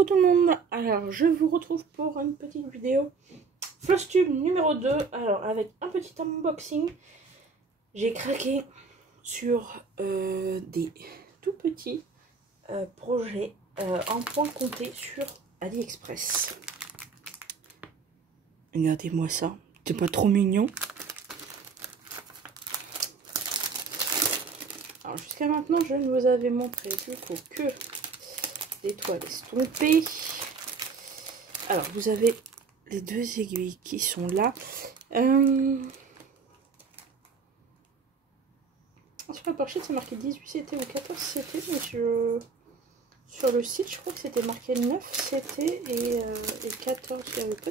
Coucou tout le monde, alors je vous retrouve pour une petite vidéo Flosstube numéro 2, alors avec un petit unboxing. J'ai craqué sur des tout petits projets en point compté sur AliExpress. Regardez-moi ça, c'est pas trop mignon? Alors jusqu'à maintenant je ne vous avais montré du coup que des toiles estompées. Alors vous avez les deux aiguilles qui sont là. Sur la pochette c'est marqué 18 CT ou 14 CT, mais sur le site je crois que c'était marqué 9 CT et 14. Il y avait pas,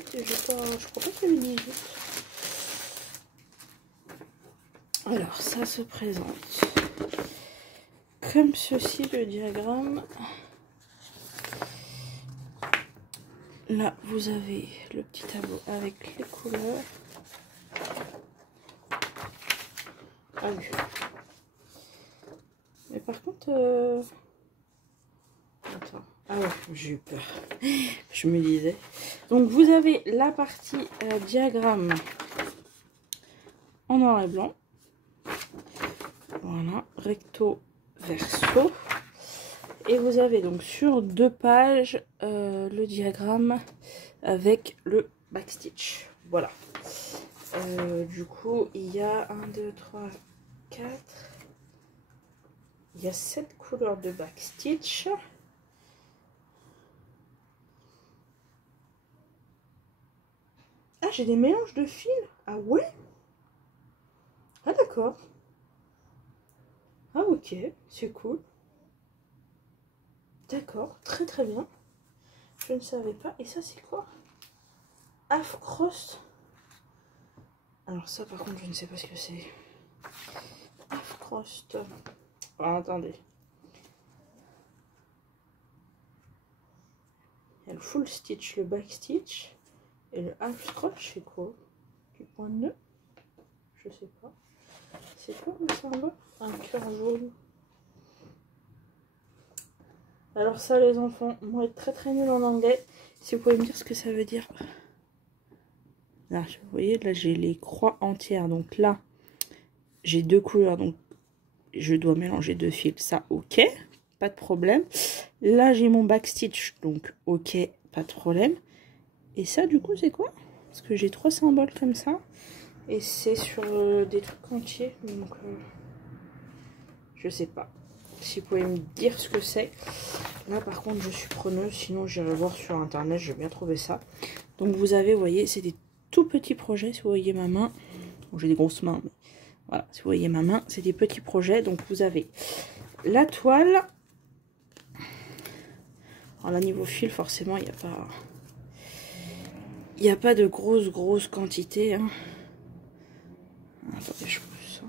je crois pas qu'il y avait 18. Alors ça se présente comme ceci, le diagramme. Là, vous avez le petit tableau avec les couleurs. Ah oui. Mais par contre... Attends. Ah ouais, j'ai eu peur. Je me disais. Donc, vous avez la partie diagramme en noir et blanc. Voilà, recto, verso. Et vous avez donc sur 2 pages le diagramme avec le backstitch. Voilà. Du coup, il y a 1, 2, 3, 4. Il y a 7 couleurs de backstitch. Ah, j'ai des mélanges de fils. Ah ouais? Ah d'accord. Ah ok, c'est cool. D'accord, très très bien. Je ne savais pas. Et ça c'est quoi? Half cross. Alors ça par contre je ne sais pas ce que c'est. Half cross. Ah, attendez. Il y a le full stitch, le back stitch. Et le half cross c'est quoi? Du point de nœud? Je sais pas. C'est quoi le symbole? Un cœur jaune. Alors ça les enfants, moi être très très nul en anglais. Si vous pouvez me dire ce que ça veut dire. Là, vous voyez, là j'ai les croix entières. Donc là, j'ai 2 couleurs. Donc je dois mélanger 2 fils. Ça, ok, pas de problème. Là, j'ai mon backstitch. Donc ok, pas de problème. Et ça, du coup, c'est quoi? Parce que j'ai 3 symboles comme ça. Et c'est sur des trucs entiers. Donc je sais pas. Si vous pouvez me dire ce que c'est. Là par contre je suis preneuse, sinon j'irai voir sur internet, j'ai bien trouvé ça. Donc vous avez, vous voyez, c'est des tout petits projets. Si vous voyez ma main, bon, j'ai des grosses mains, mais voilà, si vous voyez ma main, c'est des petits projets. Donc vous avez la toile. Alors là niveau fil, forcément il n'y a pas de grosse quantité, hein. Attendez, je pousse ça.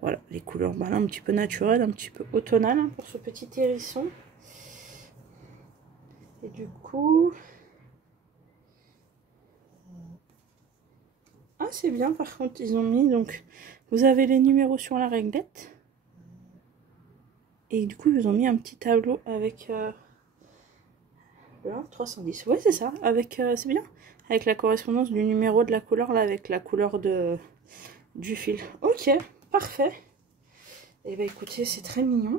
Voilà, les couleurs bah, là, un petit peu naturelles, un petit peu automnales, hein, pour ce petit hérisson. Et du coup... Ah, c'est bien, par contre, ils ont mis, donc, vous avez les numéros sur la réglette. Et du coup, ils ont mis un petit tableau avec... le 1, 310. Ouais, c'est ça, avec... c'est bien. Avec la correspondance du numéro de la couleur, là, avec la couleur du fil. Ok, parfait. Et bah écoutez, c'est très mignon.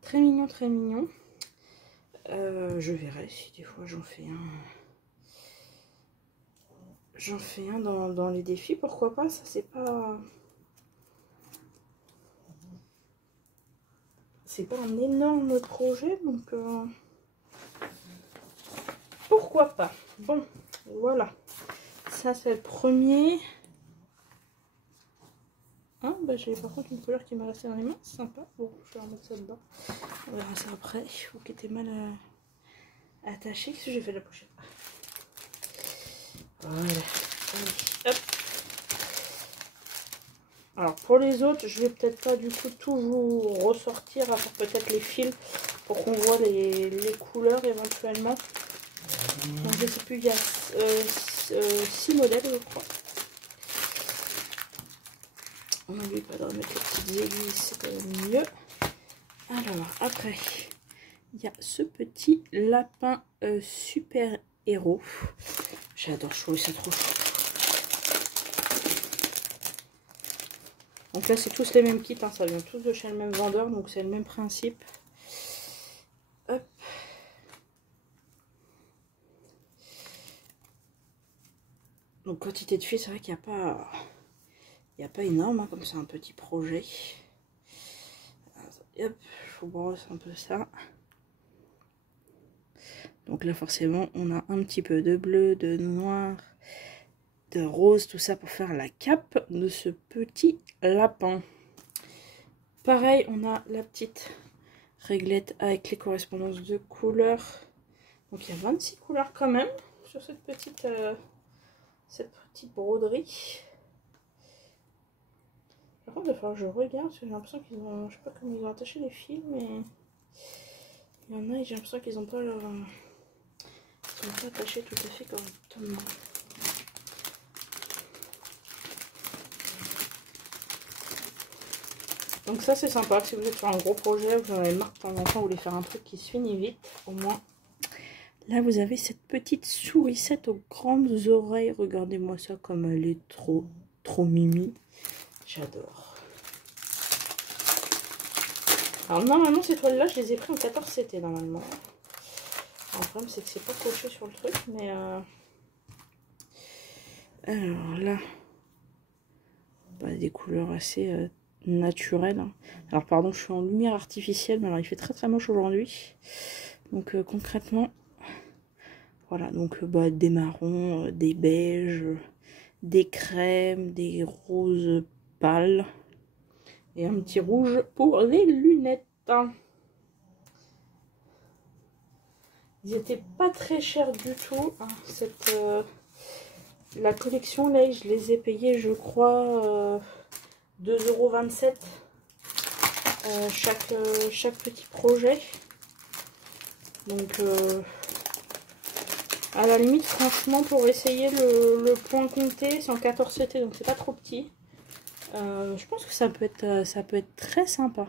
Très mignon, très mignon. Je verrai si des fois j'en fais un... J'en fais un dans les défis, pourquoi pas. Ça c'est pas un énorme projet, donc pourquoi pas. Bon, voilà. Ça c'est le premier. Ah, bah j'ai par contre une couleur qui m'a resté dans les mains, sympa. Bon, je vais remettre ça dedans. On verra ça après. Ou qui était mal attaché. Qu'est-ce que j'ai fait la pochette? Voilà. Allez, hop. Alors pour les autres, je vais peut-être pas du coup tout vous ressortir, à part peut-être les fils pour qu'on voit les couleurs éventuellement. Donc je sais plus, il y a 6 modèles je crois. On n'oublie pas de remettre les petites aiguilles, c'est quand même mieux. Alors, après, il y a ce petit lapin super héros. J'adore, je trouve ça trop chou. Donc là, c'est tous les mêmes kits, hein, ça vient tous de chez le même vendeur, donc c'est le même principe. Hop. Donc quantité de fils, c'est vrai qu'il n'y a pas énorme, hein, comme c'est un petit projet. Hop, je vous brosse un peu ça. Donc là, forcément, on a un petit peu de bleu, de noir, de rose, tout ça pour faire la cape de ce petit lapin. Pareil, on a la petite réglette avec les correspondances de couleurs. Donc il y a 26 couleurs quand même sur cette petite broderie. Par contre, il va falloir que je regarde parce que j'ai l'impression qu'ils ont, je sais pas comment ils ont attaché les fils, mais il y en a et j'ai l'impression qu'ils n'ont pas leur... Ils sont pas attachés tout à fait correctement. Donc ça c'est sympa, si vous êtes sur un gros projet, vous en avez marre de temps en temps, vous voulez faire un truc qui se finit vite, au moins. Là vous avez cette petite sourisette aux grandes oreilles, regardez-moi ça comme elle est trop mimi. J'adore. Alors normalement ces toiles là je les ai pris en 14 CT normalement. Alors, le problème c'est que c'est pas coché sur le truc, mais alors là, bah, des couleurs assez... naturel. Alors pardon, je suis en lumière artificielle, mais alors il fait très moche aujourd'hui. Donc concrètement, voilà, donc bah, des marrons, des beiges, des crèmes, des roses pâles et un petit rouge pour les lunettes. Ils étaient pas très chers du tout, hein, la collection là, je les ai payés je crois 2,27 € chaque petit projet. Donc à la limite franchement pour essayer le point compté, c'est en 14 CT donc c'est pas trop petit. Je pense que ça peut être très sympa.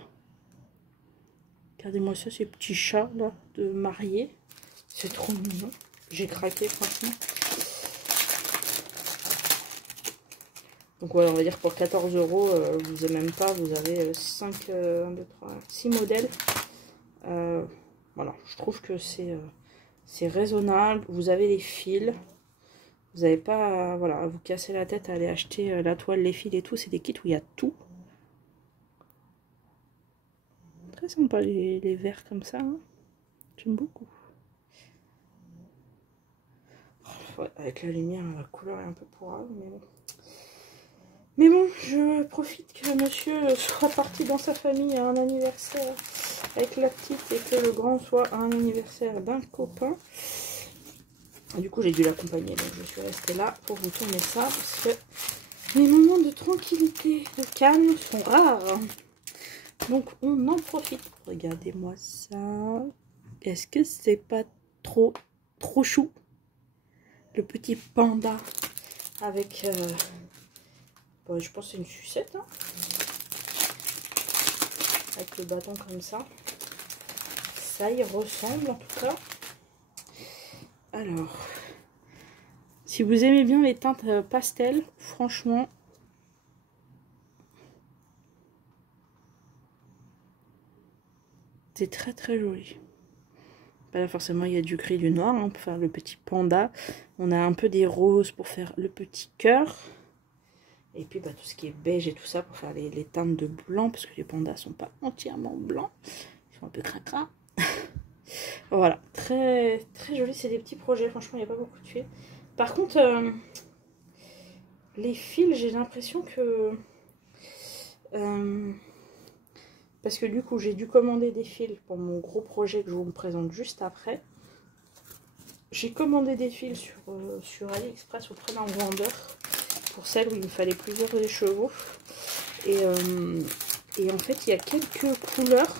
Regardez-moi ça, ces petits chats là de mariés, c'est trop mignon. J'ai craqué franchement. Donc ouais, on va dire pour 14 €, vous avez même pas, vous avez 6 modèles. Voilà, je trouve que c'est raisonnable. Vous avez les fils. Vous n'avez pas voilà, à vous casser la tête à aller acheter la toile, les fils et tout. C'est des kits où il y a tout. Très sympa les verres comme ça. Hein. J'aime beaucoup. Ouais, avec la lumière, la couleur est un peu pourrave, mais bon. Mais bon, je profite que monsieur soit parti dans sa famille à un anniversaire avec la petite et que le grand soit à un anniversaire d'un copain. Et du coup, j'ai dû l'accompagner, donc je suis restée là pour vous tourner ça parce que les moments de tranquillité, de calme sont rares. Donc, on en profite. Regardez-moi ça. Est-ce que c'est pas trop chou? Le petit panda avec... bon, je pense que c'est une sucette. Hein, avec le bâton comme ça. Ça y ressemble en tout cas. Alors, si vous aimez bien les teintes pastel, franchement, c'est très joli. Là, forcément, il y a du gris, du noir hein, pour faire le petit panda. On a un peu des roses pour faire le petit cœur. Et puis, bah, tout ce qui est beige et tout ça pour faire les teintes de blanc, parce que les pandas sont pas entièrement blancs. Ils sont un peu cracra. Voilà, très joli. C'est des petits projets. Franchement, il n'y a pas beaucoup de fils. Par contre, les fils, j'ai l'impression que... parce que du coup, j'ai dû commander des fils pour mon gros projet que je vous présente juste après. J'ai commandé des fils sur AliExpress auprès d'un vendeur pour celle où il me fallait plusieurs chevaux. Et en fait, il y a quelques couleurs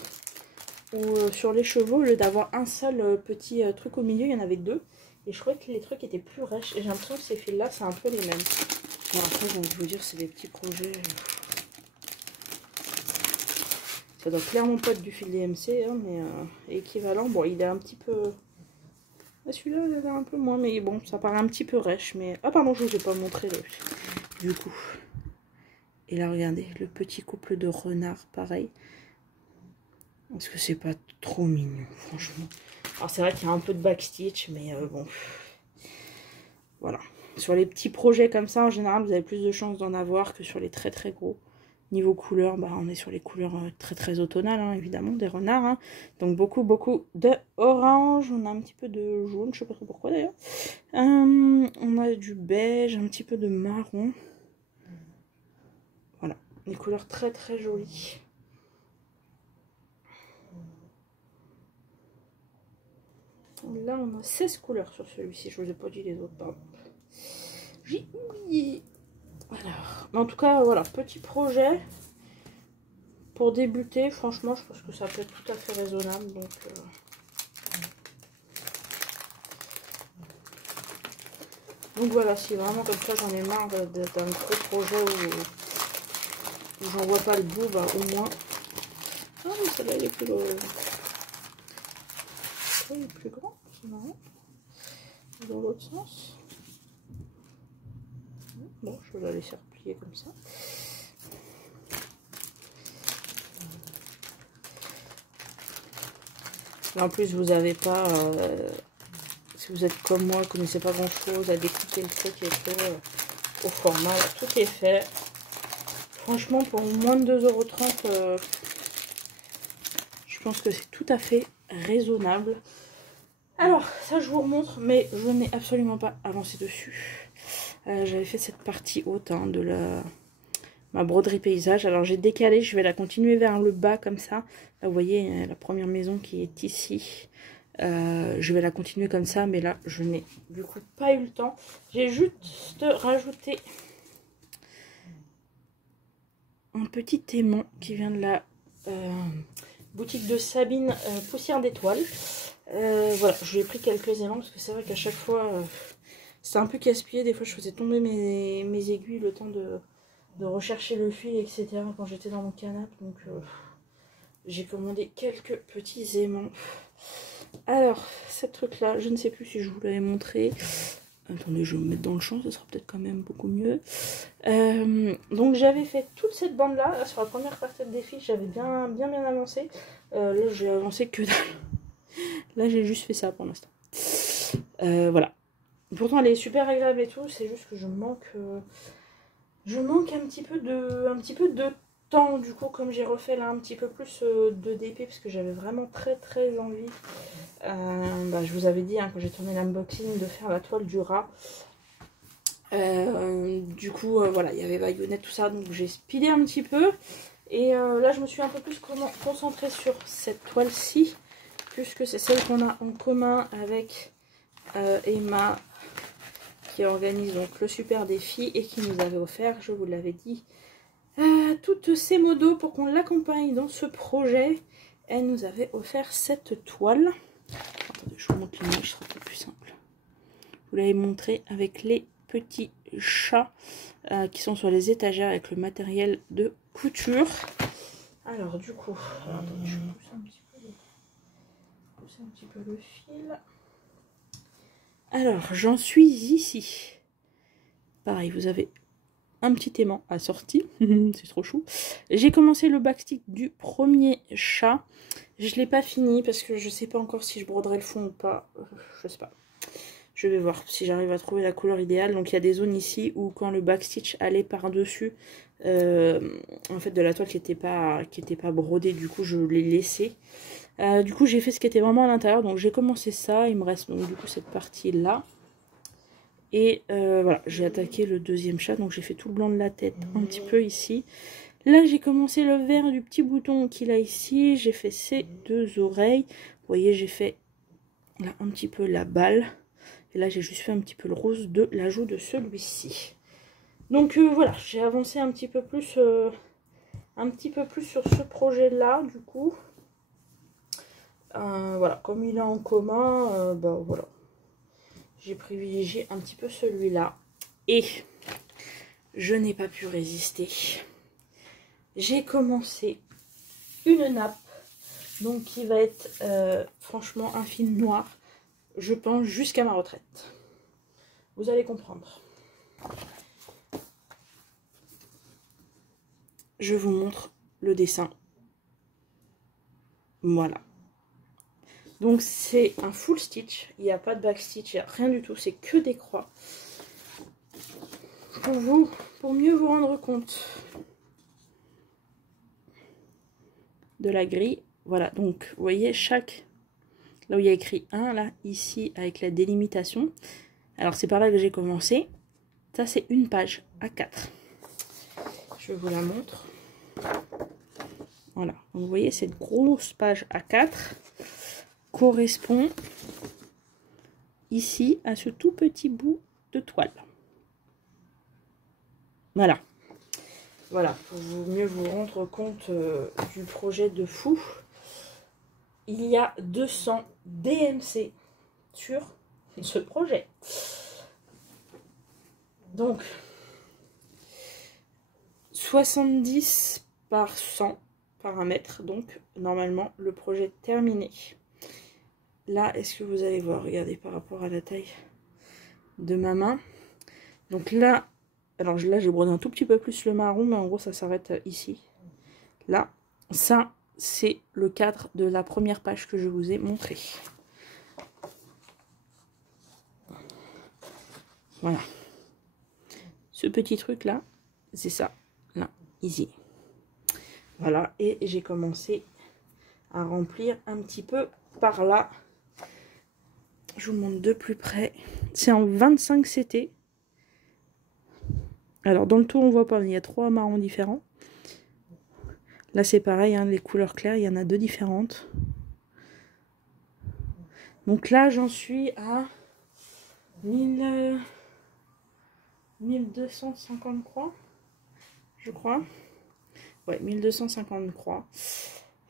où sur les chevaux, au lieu d'avoir un seul petit truc au milieu, il y en avait deux. Et je trouvais que les trucs étaient plus rêches. Et j'ai l'impression que ces fils-là, c'est un peu les mêmes. Bon, après, je vais vous dire, c'est des petits projets. Ça doit clairement pas être du fil DMC, hein, mais équivalent. Bon, il est un petit peu... Celui-là, il a l'air un peu moins, mais bon, ça paraît un petit peu rêche. Mais... Ah pardon, je ne vous ai pas montré du coup. Et là, regardez, le petit couple de renards, pareil. Est-ce que c'est pas trop mignon, franchement? Alors c'est vrai qu'il y a un peu de backstitch, mais bon. Voilà. Sur les petits projets comme ça, en général, vous avez plus de chances d'en avoir que sur les très très gros. Niveau couleur, bah, on est sur les couleurs très très automnales, hein, évidemment, des renards. Hein. Donc beaucoup de orange. On a un petit peu de jaune, je sais pas trop pourquoi d'ailleurs. On a du beige, un petit peu de marron. Voilà, des couleurs très très jolies. Là, on a 16 couleurs sur celui-ci. Je vous ai pas dit les autres, pardon. J'ai oublié. Alors, en tout cas, voilà, petit projet. Pour débuter, franchement, je pense que ça peut être tout à fait raisonnable. Donc voilà, si vraiment comme ça, j'en ai marre d'être un gros projet où j'en vois pas le bout, bah au moins... Ah, mais celle-là, elle est plus grande. Elle est plus grande, c'est marrant. Dans l'autre sens. Bon, je vais la laisser replier comme ça. Mais en plus, vous n'avez pas... si vous êtes comme moi, vous ne connaissez pas grand-chose, à découper le truc et tout, au format, là, tout est fait. Franchement, pour moins de 2,30 €, je pense que c'est tout à fait raisonnable. Alors, ça je vous remontre, mais je n'ai absolument pas avancé dessus. J'avais fait cette partie haute hein, de ma broderie paysage. Alors j'ai décalé, je vais la continuer vers le bas comme ça. Là vous voyez la première maison qui est ici. Je vais la continuer comme ça, mais là je n'ai du coup pas eu le temps. J'ai juste rajouté un petit aimant qui vient de la boutique de Sabine, Poussière d'étoiles. Voilà, je lui ai pris quelques aimants parce que c'est vrai qu'à chaque fois c'est un peu casse-pied. Des fois je faisais tomber mes aiguilles le temps de rechercher le fil, etc. quand j'étais dans mon canapé. Donc j'ai commandé quelques petits aimants. Alors, cette truc là, je ne sais plus si je vous l'avais montré. Attendez, je vais me mettre dans le champ, ça sera peut-être quand même beaucoup mieux. Donc j'avais fait toute cette bande là, sur la première partie de défi, j'avais bien avancé. Là j'ai avancé que là j'ai juste fait ça pour l'instant. Voilà. Pourtant elle est super agréable et tout, c'est juste que je manque un petit peu de temps du coup, comme j'ai refait là un petit peu plus de DP parce que j'avais vraiment très envie. Je vous avais dit hein, quand j'ai tourné l'unboxing de faire la toile du rat. Du coup voilà, il y avait baïonnette tout ça, donc j'ai speedé un petit peu et là je me suis un peu plus concentrée sur cette toile ci puisque c'est celle qu'on a en commun avec Emma qui organise donc le super défi et qui nous avait offert, je vous l'avais dit, toutes ces modos pour qu'on l'accompagne dans ce projet. Elle nous avait offert cette toile. Attendez, je vous montre l'image, ce sera peut-être plus simple. Je vous l'avais montré avec les petits chats qui sont sur les étagères avec le matériel de couture. Alors du coup, attendez, je pousse un petit peu le fil. Alors j'en suis ici. Pareil, vous avez un petit aimant assorti, c'est trop chou. J'ai commencé le backstick du premier chat. Je ne l'ai pas fini parce que je sais pas encore si je broderai le fond ou pas. Je sais pas. Je vais voir si j'arrive à trouver la couleur idéale. Donc il y a des zones ici où quand le backstitch allait par-dessus, en fait de la toile qui était pas brodée, du coup je l'ai laissé. Du coup j'ai fait ce qui était vraiment à l'intérieur. Donc j'ai commencé ça. Il me reste donc du coup cette partie là. Et voilà, j'ai attaqué le deuxième chat, donc j'ai fait tout le blanc de la tête, un petit peu ici. Là, j'ai commencé le vert du petit bouton qu'il a ici. J'ai fait ses deux oreilles. Vous voyez, j'ai fait là un petit peu la balle. Et là, j'ai juste fait un petit peu le rose de l'ajout de celui-ci. Donc voilà, j'ai avancé un petit peu plus sur ce projet-là, du coup. Voilà, comme il est en commun, voilà. J'ai privilégié un petit peu celui-là. Et je n'ai pas pu résister. J'ai commencé une nappe. Donc qui va être franchement un film noir, je pense, jusqu'à ma retraite. Vous allez comprendre. Je vous montre le dessin. Voilà. Donc c'est un full stitch, il n'y a pas de back stitch, il n'y a rien du tout, c'est que des croix. Pour mieux vous rendre compte de la grille, voilà, donc vous voyez là où il y a écrit 1, là, ici, avec la délimitation. Alors c'est par là que j'ai commencé, ça c'est une page A4. Je vous la montre. Voilà, donc vous voyez cette grosse page A4 correspond ici à ce tout petit bout de toile. Voilà. Voilà, pour mieux vous rendre compte du projet de fou. Il y a 200 DMC sur ce projet. Donc, 70 par 100 par 1 mètre. Donc, normalement, le projet est terminé. Là, est-ce que vous allez voir? Regardez par rapport à la taille de ma main. Donc là, alors là, j'ai brodé un tout petit peu plus le marron, mais en gros, ça s'arrête ici. Là, ça, c'est le cadre de la première page que je vous ai montré. Voilà. Ce petit truc-là, c'est ça. Là, ici. Voilà, et j'ai commencé à remplir un petit peu par là. Je vous montre de plus près. C'est en 25 CT. Alors, dans le tout, on voit pas, mais il y a 3 marrons différents. Là, c'est pareil, hein, les couleurs claires, il y en a 2 différentes. Donc là, j'en suis à 1250 croix, je crois. Ouais, 1250 croix.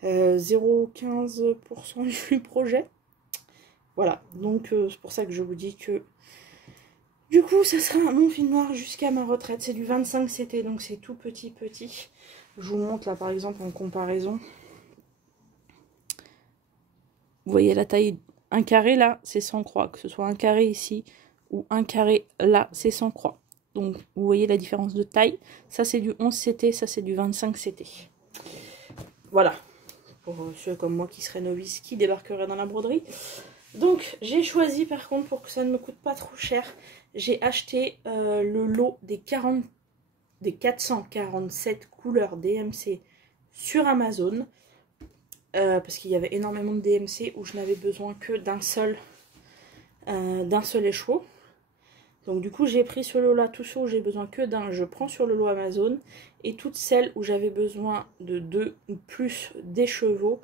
0,15% du projet. Voilà, donc c'est pour ça que je vous dis que du coup, ça sera mon film noir jusqu'à ma retraite. C'est du 25 CT, donc c'est tout petit. Je vous montre là, par exemple, en comparaison. Vous voyez la taille, un carré là, c'est 100 croix. Que ce soit un carré ici ou un carré là, c'est 100 croix. Donc, vous voyez la différence de taille. Ça, c'est du 11 CT, ça, c'est du 25 CT. Voilà. Pour ceux comme moi qui seraient novices, qui débarqueraient dans la broderie. Donc, j'ai choisi, par contre, pour que ça ne me coûte pas trop cher, j'ai acheté le lot des 447 couleurs DMC sur Amazon. Parce qu'il y avait énormément de DMC où je n'avais besoin que d'un seul écheveau. Donc du coup j'ai pris ce lot là, tous ceux où j'ai besoin que d'un, je prends sur le lot Amazon. Et toutes celles où j'avais besoin de 2 ou plus d'écheveaux,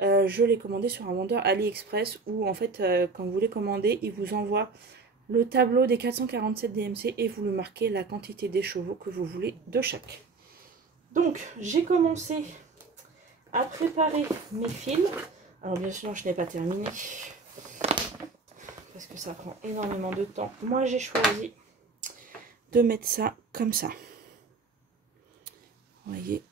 je les commandais sur un vendeur AliExpress. Où en fait quand vous les commandez, il vous envoie le tableau des 447 DMC et vous le marquez la quantité d'écheveaux que vous voulez de chaque. Donc j'ai commencé à préparer mes fils. Alors bien sûr je n'ai pas terminé parce que ça prend énormément de temps. Moi j'ai choisi de mettre ça comme ça. Vous voyez,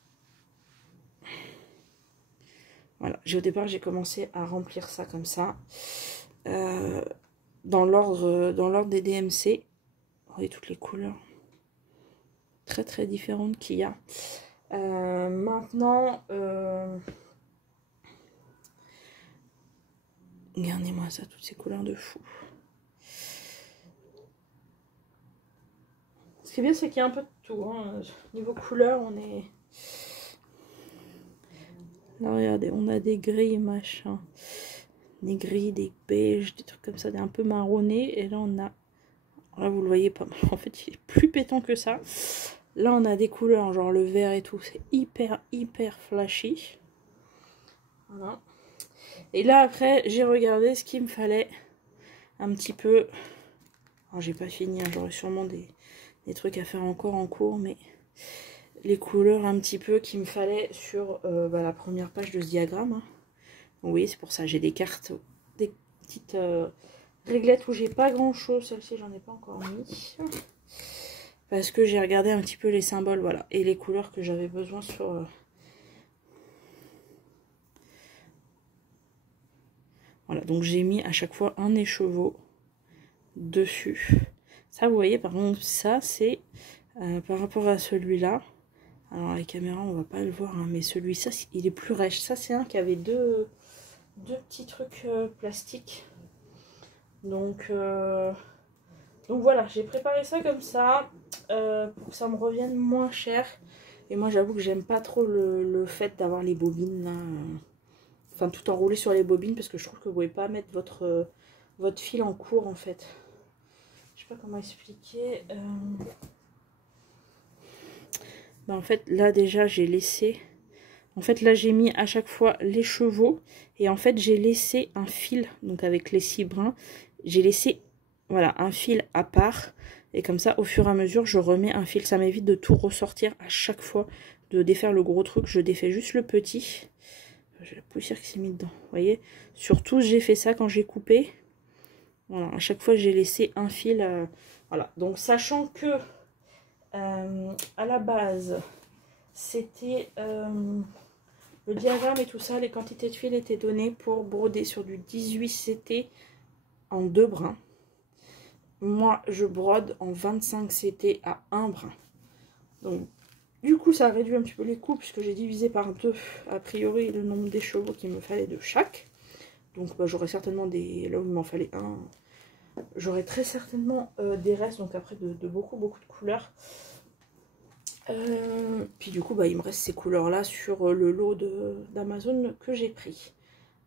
voilà, au départ j'ai commencé à remplir ça comme ça dans l'ordre des DMC. Vous voyez toutes les couleurs très différentes qu'il y a. Maintenant regardez-moi ça, toutes ces couleurs de fou. Ce qui est bien, c'est qu'il y a un peu de tout. Hein. Niveau couleur, on est... Là, regardez, on a des gris, machin. Des gris, des beiges, des trucs comme ça, des un peu marronnés. Et là, on a... Là, vous le voyez pas mal. En fait, il est plus pétant que ça. Là, on a des couleurs, genre le vert et tout. C'est hyper flashy. Voilà. Et là, après, j'ai regardé ce qu'il me fallait un petit peu. Alors, j'ai pas fini, hein. J'aurai sûrement des trucs à faire encore en cours, mais les couleurs un petit peu qu'il me fallait sur la première page de ce diagramme. Hein. Donc, vous voyez, c'est pour ça j'ai des cartes, des petites réglettes où j'ai pas grand chose. Celle-ci, j'en ai pas encore mis. Parce que j'ai regardé un petit peu les symboles, voilà, et les couleurs que j'avais besoin sur Voilà, donc j'ai mis à chaque fois un écheveau dessus. Ça, vous voyez, par contre, ça, c'est par rapport à celui-là. Alors, la caméra, on va pas le voir, hein, mais celui-là, il est plus rêche. Ça, c'est un qui avait deux petits trucs plastiques. Donc voilà, j'ai préparé ça comme ça pour que ça me revienne moins cher. Et moi, j'avoue que j'aime pas trop le fait d'avoir les bobines là. Enfin, tout enroulé sur les bobines parce que je trouve que vous pouvez pas mettre votre fil en cours en fait. Je sais pas comment expliquer. En fait, là déjà, j'ai laissé... En fait, là, j'ai mis à chaque fois les chevaux. Et en fait, j'ai laissé un fil, donc avec les 6 brins. J'ai laissé, voilà, un fil à part. Et comme ça, au fur et à mesure, je remets un fil. Ça m'évite de tout ressortir à chaque fois, de défaire le gros truc. Je défais juste le petit. J'ai la poussière qui s'est mise dedans, vous voyez. Surtout, j'ai fait ça quand j'ai coupé. Voilà, à chaque fois, j'ai laissé un fil. Voilà, donc sachant que, à la base, c'était... le diagramme et tout ça, les quantités de fil étaient données pour broder sur du 18 CT en 2 brins. Moi, je brode en 25 CT à 1 brin. Donc, du coup, ça a réduit un petit peu les coûts puisque j'ai divisé par 2, a priori, le nombre d'écheveaux qu'il me fallait de chaque. Donc, bah, j'aurais certainement des... Là où il m'en fallait un, j'aurais très certainement des restes, donc après de beaucoup de couleurs. Puis du coup, bah, il me reste ces couleurs-là sur le lot d'Amazon que j'ai pris.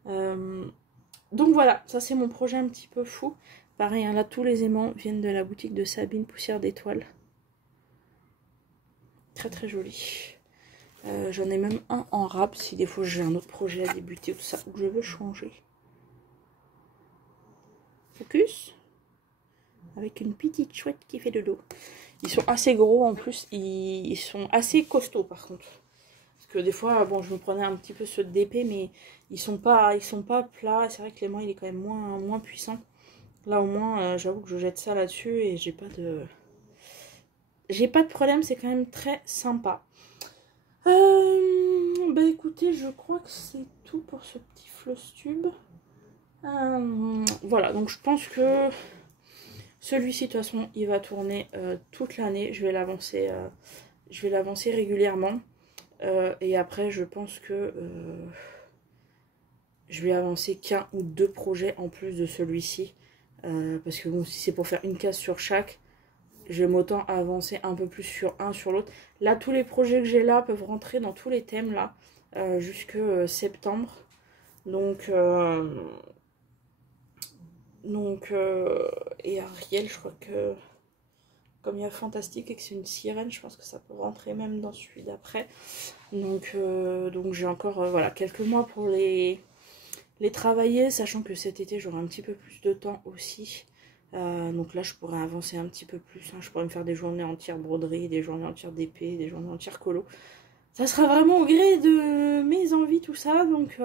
Donc voilà, ça c'est mon projet un petit peu fou. Pareil, hein, là tous les aimants viennent de la boutique de Sabine, Poussière d'étoiles. Très très joli. J'en ai même un en râpe si des fois j'ai un autre projet à débuter ou tout ça, ou que je veux changer. Focus. Avec une petite chouette qui fait de l'eau. Ils sont assez gros en plus, ils sont assez costauds par contre. Parce que des fois, bon, je me prenais un petit peu ceux d'épée, mais ils sont pas plats. C'est vrai que l'aimant il est quand même moins puissant. Là au moins, j'avoue que je jette ça là-dessus et j'ai pas de problème, c'est quand même très sympa. Bah écoutez, je crois que c'est tout pour ce petit floss tube. Voilà, donc je pense que celui-ci de toute façon il va tourner toute l'année. Je vais l'avancer régulièrement. Et après je pense que je vais avancer qu'un ou 2 projets en plus de celui-ci. Parce que bon, si c'est pour faire une case sur chaque, j'aime autant avancer un peu plus sur un sur l'autre. Là, tous les projets que j'ai là peuvent rentrer dans tous les thèmes là, jusque septembre. Donc et Ariel, je crois que comme il y a Fantastique et que c'est une sirène, je pense que ça peut rentrer même dans celui d'après. Donc j'ai encore voilà, quelques mois pour les travailler, sachant que cet été j'aurai un petit peu plus de temps aussi. Donc là je pourrais avancer un petit peu plus, hein. Je pourrais me faire des journées entières broderie, des journées entières d'épée, des journées entières colo. Ça sera vraiment au gré de mes envies, tout ça. Donc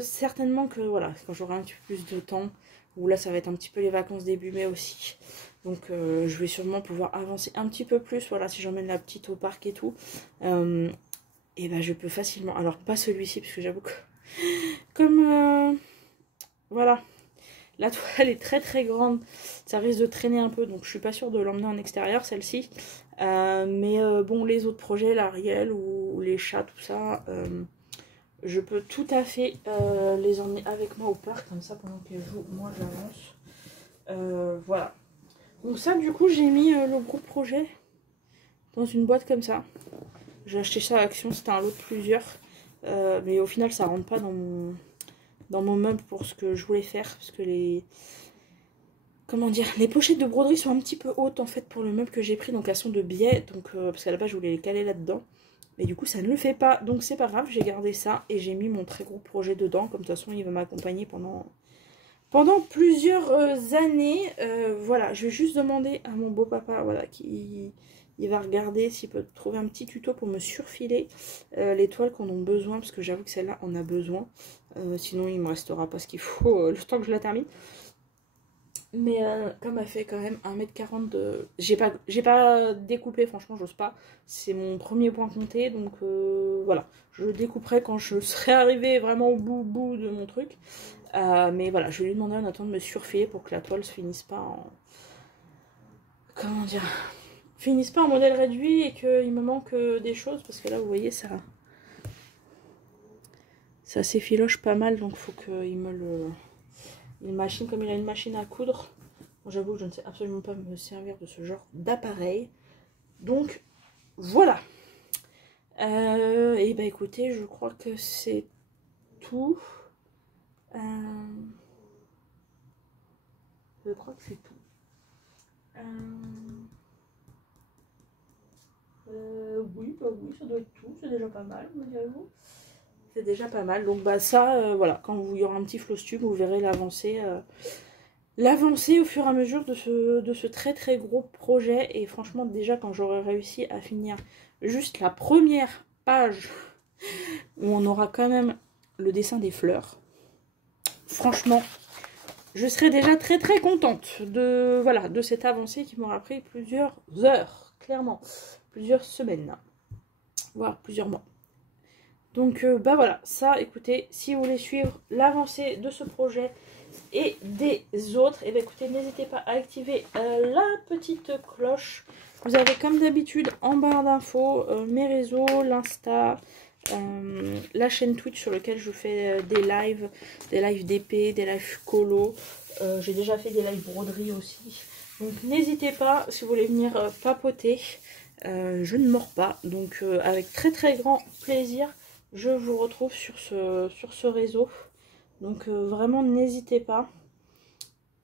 certainement que voilà, quand j'aurai un petit peu plus de temps, ou là ça va être un petit peu les vacances début mai aussi. Donc je vais sûrement pouvoir avancer un petit peu plus, voilà, si j'emmène la petite au parc et tout. Et ben je peux facilement, alors pas celui-ci parce que j'avoue que comme voilà, la toile est très très grande, ça risque de traîner un peu, donc je suis pas sûre de l'emmener en extérieur celle-ci. Mais bon, les autres projets, l'Ariel ou les chats, tout ça, je peux tout à fait les emmener avec moi au parc, comme ça pendant qu'elles jouent, moi j'avance. Voilà. Donc ça du coup j'ai mis le gros projet dans une boîte comme ça. J'ai acheté ça à Action, c'était un lot de plusieurs. Mais au final ça rentre pas dans mon meuble pour ce que je voulais faire. Parce que les pochettes de broderie sont un petit peu hautes en fait pour le meuble que j'ai pris. Donc elles sont de biais. Donc, parce qu'à la base je voulais les caler là-dedans. Mais du coup ça ne le fait pas. Donc c'est pas grave, j'ai gardé ça. Et j'ai mis mon très gros projet dedans. Comme de toute façon il va m'accompagner pendant plusieurs années. Voilà, je vais juste demander à mon beau papa, voilà, il va regarder s'il peut trouver un petit tuto pour me surfiler les toiles qu'on a besoin, parce que j'avoue que celle-là on a besoin. Sinon il me restera pas ce qu'il faut le temps que je la termine. Mais comme elle fait quand même 1m40 de... J'ai pas découpé, franchement, j'ose pas. C'est mon premier point compté, donc voilà. Je découperai quand je serai arrivée vraiment au bout de mon truc. Mais voilà, je vais lui demander en attendant de me surfiler pour que la toile se finisse pas en... Comment dire? Finisse pas en modèle réduit et qu'il me manque des choses. Parce que là, vous voyez, ça s'effiloche pas mal, donc faut qu'il me le... Une machine, comme il a une machine à coudre. Bon, j'avoue que je ne sais absolument pas me servir de ce genre d'appareil. Donc, voilà. Et bah écoutez, je crois que c'est tout. Je crois que c'est tout. Oui, bah oui, ça doit être tout. C'est déjà pas mal, me direz-vous. C'est déjà pas mal. Donc bah ça, voilà, quand il y aura un petit floss tube, vous verrez l'avancée. L'avancée au fur et à mesure de ce très très gros projet. Et franchement, déjà quand j'aurai réussi à finir juste la première page où on aura quand même le dessin des fleurs, franchement, je serai déjà très très contente de, voilà, de cette avancée qui m'aura pris plusieurs heures, clairement, plusieurs semaines, voire plusieurs mois. Donc bah voilà, ça, écoutez, si vous voulez suivre l'avancée de ce projet et des autres, et bien écoutez, n'hésitez pas à activer la petite cloche. Vous avez comme d'habitude en barre d'infos mes réseaux, l'Insta, la chaîne Twitch sur laquelle je fais des lives d'épée, des lives colo. J'ai déjà fait des lives broderie aussi. Donc n'hésitez pas si vous voulez venir papoter. Je ne mords pas, donc avec très très grand plaisir, je vous retrouve sur ce réseau. Donc vraiment n'hésitez pas.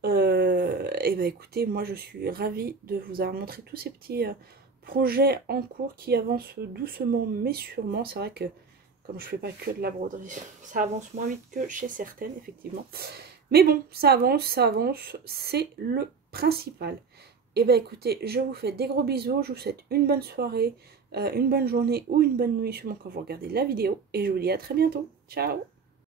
Et bah écoutez, moi je suis ravie de vous avoir montré tous ces petits projets en cours qui avancent doucement mais sûrement. C'est vrai que comme je fais pas que de la broderie, ça avance moins vite que chez certaines, effectivement. Mais bon, ça avance, c'est le principal. Et bah écoutez, je vous fais des gros bisous, je vous souhaite une bonne soirée, une bonne journée ou une bonne nuit, sûrement quand vous regardez la vidéo. Et je vous dis à très bientôt. Ciao!